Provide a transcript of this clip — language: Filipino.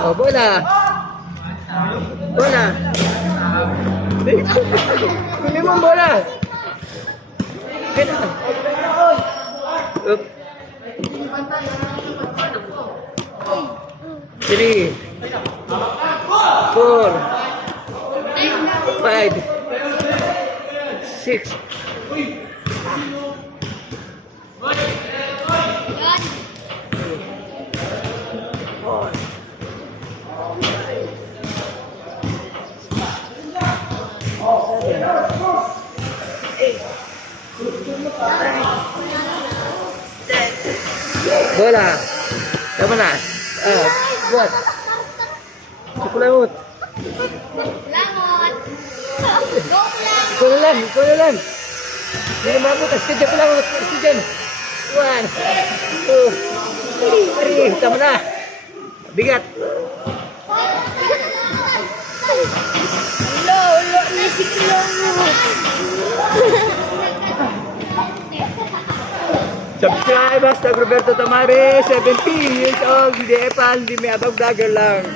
Oh, bola. Bola. Kunin mo ang bola. Kaya. Up. 3 4 5 6 bola. Tama na. Buat. Kukulamot. Langot. Ikaw na lang. Hindi na mabot. Astigyan ko lang. Astigyan. 1 2 3. Tama na. Bigat. Ulo, nasiklo mo. Subscribe, hashtag Roberto Tamares, 17 years old, hindi epal, hindi may abang vlogger lang.